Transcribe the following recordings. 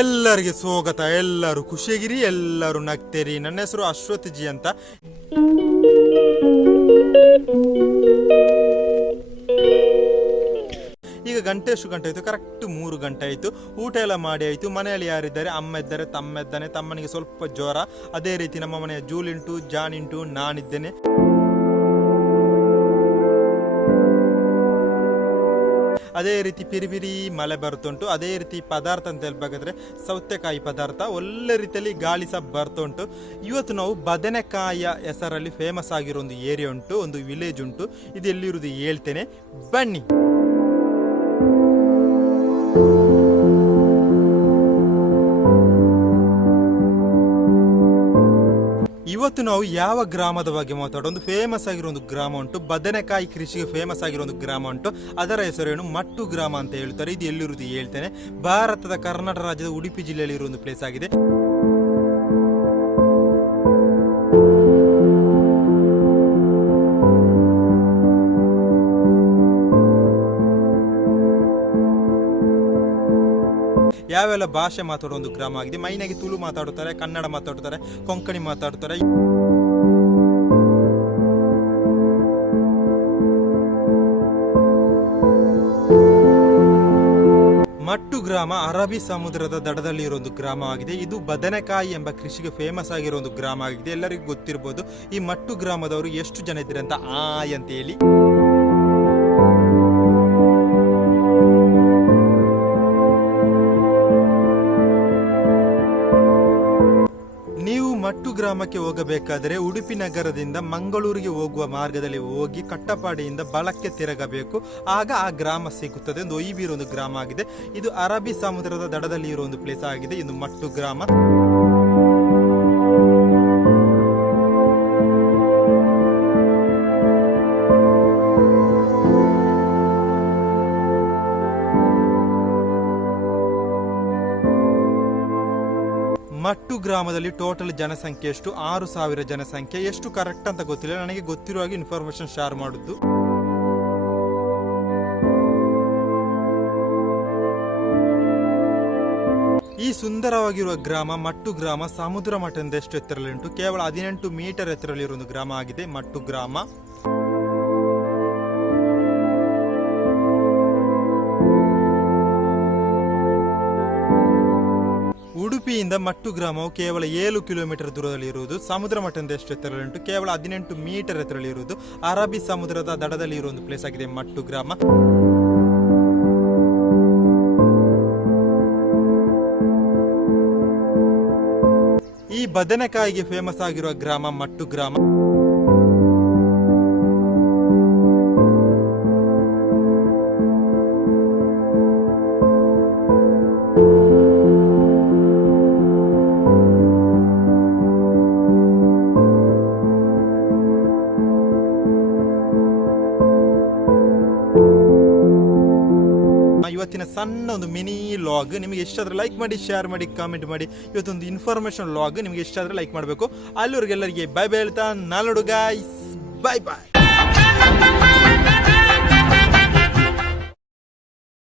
ಎಲ್ಲರಿಗೆ ಸ್ವಾಗತ. ಎಲ್ಲರೂ ಖುಷಿಯಾಗಿರಿ, ಎಲ್ಲರೂ ನಗ್ತೇರಿ. ನನ್ನ ಹೆಸರು ಅಶ್ವಥ್ ಜಿ ಅಂತ. ಈಗ ಎಷ್ಟು ಗಂಟೆ ಆಯಿತು? ಕರೆಕ್ಟ್ 3 ಗಂಟೆ ಆಯಿತು. ಊಟ ಎಲ್ಲ ಮಾಡಿ ಆಯಿತು. ಮನೆಯಲ್ಲಿ ಯಾರಿದ್ದಾರೆ? ಅಮ್ಮ ಇದ್ದಾರೆ, ತಮ್ಮ ಇದ್ದಾನೆ. ತಮ್ಮನಿಗೆ ಸ್ವಲ್ಪ ಜ್ವರ. ಅದೇ ರೀತಿ ನಮ್ಮ ಮನೆಯ ಜೂಲಿಂಟು, ಜಾನಿಂಟು, ನಾನಿದ್ದೇನೆ. ಅದೇ ರೀತಿ ಪಿರಿಪಿರಿ ಮಳೆ ಬರ್ತುಂಟು. ಅದೇ ರೀತಿ ಪದಾರ್ಥ ಅಂತ ಹೇಳ್ಬೇಕಾದ್ರೆ ಸೌತೆಕಾಯಿ ಪದಾರ್ಥ ಒಳ್ಳೆ ರೀತಿಯಲ್ಲಿ ಗಾಳಿ ಸಹ ಬರ್ತುಂಟು. ಇವತ್ತು ನಾವು ಬದನೆಕಾಯಿಯ ಹೆಸರಲ್ಲಿ ಫೇಮಸ್ ಆಗಿರೋ ಒಂದು ಏರಿಯಾ ಉಂಟು, ಒಂದು ವಿಲೇಜ್ ಉಂಟು. ಇದು ಎಲ್ಲಿರುವುದು ಹೇಳ್ತೇನೆ, ಬನ್ನಿ. ಇವತ್ತು ನಾವು ಯಾವ ಗ್ರಾಮದ ಬಗ್ಗೆ ಮಾತಾಡೋ? ಒಂದು ಫೇಮಸ್ ಆಗಿರೋ ಒಂದು ಗ್ರಾಮ ಉಂಟು, ಬದನೆಕಾಯಿ ಕೃಷಿಗೆ ಫೇಮಸ್ ಆಗಿರೋ ಒಂದು ಗ್ರಾಮ ಉಂಟು. ಅದರ ಹೆಸರೇನು? ಮಟ್ಟು ಗ್ರಾಮ ಅಂತ ಹೇಳ್ತಾರೆ. ಇದು ಎಲ್ಲಿರುವುದು ಹೇಳ್ತೇನೆ. ಭಾರತದ ಕರ್ನಾಟಕ ರಾಜ್ಯದ ಉಡುಪಿ ಜಿಲ್ಲೆಯಲ್ಲಿ ಇರುವ ಒಂದು ಪ್ಲೇಸ್ ಆಗಿದೆ. ಯಾವೆಲ್ಲ ಭಾಷೆ ಮಾತಾಡೋ ಒಂದು ಗ್ರಾಮ ಆಗಿದೆ. ಮೈನಾಗಿ ತುಳು ಮಾತಾಡುತ್ತಾರೆ, ಕನ್ನಡ ಮಾತಾಡುತ್ತಾರೆ, ಕೊಂಕಣಿ ಮಾತಾಡುತ್ತಾರೆ. ಮಟ್ಟು ಗ್ರಾಮ ಅರಬ್ಬಿ ಸಮುದ್ರದ ದಡದಲ್ಲಿ ಇರೋ ಒಂದು ಗ್ರಾಮ ಆಗಿದೆ. ಇದು ಬದನೆಕಾಯಿ ಎಂಬ ಕೃಷಿಗೆ ಫೇಮಸ್ ಆಗಿರೋ ಒಂದು ಗ್ರಾಮ ಆಗಿದೆ. ಎಲ್ಲರಿಗೂ ಗೊತ್ತಿರಬಹುದು. ಈ ಮಟ್ಟು ಗ್ರಾಮದವರು ಎಷ್ಟು ಜನ ಇದ್ದಾರೆ ಅಂತ ಅಂತ ಹೇಳಿ. ಮಟ್ಟು ಗ್ರಾಮಕ್ಕೆ ಹೋಗಬೇಕಾದರೆ ಉಡುಪಿ ನಗರದಿಂದ ಮಂಗಳೂರಿಗೆ ಹೋಗುವ ಮಾರ್ಗದಲ್ಲಿ ಹೋಗಿ ಕಟ್ಟಪಾಡಿಯಿಂದ ಬಲಕ್ಕೆ ತಿರುಗಬೇಕು. ಆಗ ಆ ಗ್ರಾಮ ಸಿಗುತ್ತದೆ. ಒಂದು ಒಯ್ಬೀರು ಒಂದು ಗ್ರಾಮ ಆಗಿದೆ. ಇದು ಅರಬ್ಬಿ ಸಮುದ್ರದ ದಡದಲ್ಲಿ ಇರುವ ಒಂದು ಪ್ಲೇಸ್ ಆಗಿದೆ. ಇದು ಮಟ್ಟು ಗ್ರಾಮ. ಮಟ್ಟು ಗ್ರಾಮದಲ್ಲಿ ಟೋಟಲ್ ಜನಸಂಖ್ಯೆ ಎಷ್ಟು? 6,000 ಜನಸಂಖ್ಯೆ. ಎಷ್ಟು ಕರೆಕ್ಟ್ ಅಂತ ಗೊತ್ತಿಲ್ಲ, ನನಗೆ ಗೊತ್ತಿರುವ ಹಾಗೆ ಇನ್ಫಾರ್ಮೇಶನ್ ಶೇರ್ ಮಾಡುದು. ಈ ಸುಂದರವಾಗಿರುವ ಗ್ರಾಮ ಮಟ್ಟು ಗ್ರಾಮ ಸಮುದ್ರ ಮಟ್ಟದಿಂದ ಎಷ್ಟು ಎತ್ತರದಲ್ಲಿ ಉಂಟು? ಕೇವಲ 18 ಮೀಟರ್ ಎತ್ತರಲ್ಲಿರುವ ಒಂದು ಗ್ರಾಮ ಆಗಿದೆ ಮಟ್ಟು ಗ್ರಾಮ. ಉಡುಪಿಯಿಂದ ಮಟ್ಟು ಗ್ರಾಮವು ಕೇವಲ 7 ಕಿಲೋಮೀಟರ್ ದೂರದಲ್ಲಿ ಇರುವುದು. ಸಮುದ್ರ ಮಟ್ಟದಿಂದ ಎಷ್ಟು ಎತ್ತರದಲ್ಲಿ ಉಂಟು? ಕೇವಲ 18 ಮೀಟರ್ ಎತ್ತರದಲ್ಲಿ ಇರುವುದು. ಅರಬ್ಬಿ ಸಮುದ್ರದ ದಡದಲ್ಲಿ ಇರುವ ಒಂದು ಪ್ಲೇಸ್ ಆಗಿದೆ ಮಟ್ಟು ಗ್ರಾಮ. ಈ ಬದನೆಕಾಯಿಗೆ ಫೇಮಸ್ ಆಗಿರುವ ಗ್ರಾಮ ಮಟ್ಟು ಗ್ರಾಮ. ಇವತ್ತಿನ ಸಣ್ಣ ಒಂದು ಮಿನಿ ಲಾಗ್ ನಿಮಗೆ ಎಷ್ಟಾದ್ರೆ ಲೈಕ್ ಮಾಡಿ, ಶೇರ್ ಮಾಡಿ, ಕಾಮೆಂಟ್ ಮಾಡಿ. ಇವತ್ತೊಂದು ಇನ್ಫಾರ್ಮೇಶನ್ ಲಾಗ್ ನಿಮಗೆ ಎಷ್ಟಾದ್ರೆ ಲೈಕ್ ಮಾಡಬೇಕು. ಅಲ್ಲಿವರೆಗೆಲ್ಲರಿಗೆ ಬೈ ಬೈ ಹೇಳ್ತಾ ನಾಲ್ಕು ಗೈಸ್, ಬೈ ಬೈ.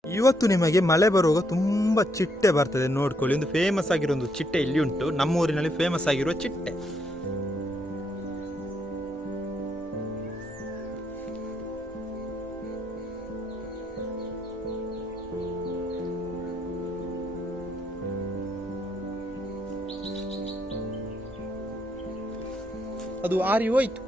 ಇವತ್ತು ನಿಮಗೆ ಮಳೆ ಬರುವಾಗ ತುಂಬಾ ಚಿಟ್ಟೆ ಬರ್ತದೆ, ನೋಡ್ಕೊಳ್ಳಿ. ಒಂದು ಫೇಮಸ್ ಆಗಿರೋ ಒಂದು ಚಿಟ್ಟೆ ಇಲ್ಲಿ ಉಂಟು, ನಮ್ಮೂರಿನಲ್ಲಿ ಫೇಮಸ್ ಆಗಿರುವ ಚಿಟ್ಟೆ. ಅದು ಆರಿ ಹೋಯ್ತು.